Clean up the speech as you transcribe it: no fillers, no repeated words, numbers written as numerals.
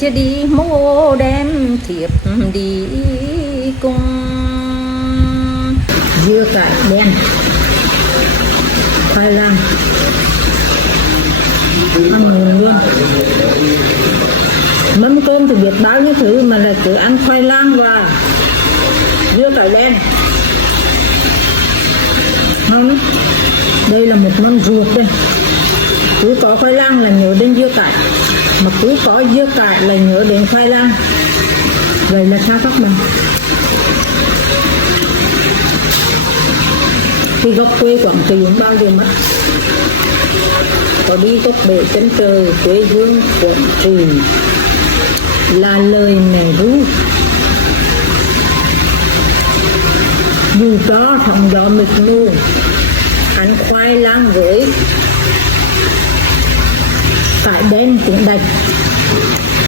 chưa đi mô đem thiệp đi cùng. Dưa cải đen, khoai lang, ăn ngon luôn. Mâm cơm thì biết bao nhiêu thứ mà lại cứ ăn khoai lang và dưa cải đen, ngon lắm. Đây là một mâm ruột đây. Cứ có khoai lang là nhớ đến dưa cải, mà cứ có dưa cải là nhớ đến khoai lang. Vậy là sao các bạn? Khi gốc quê Quảng Trị bao giờ mất. Có đi gốc bể chân trời quê hương Quảng Trị là lời mẹ ru. Dù cho sóng gió mịt mù, ăn khoai lang với cải đen cũng đẹp.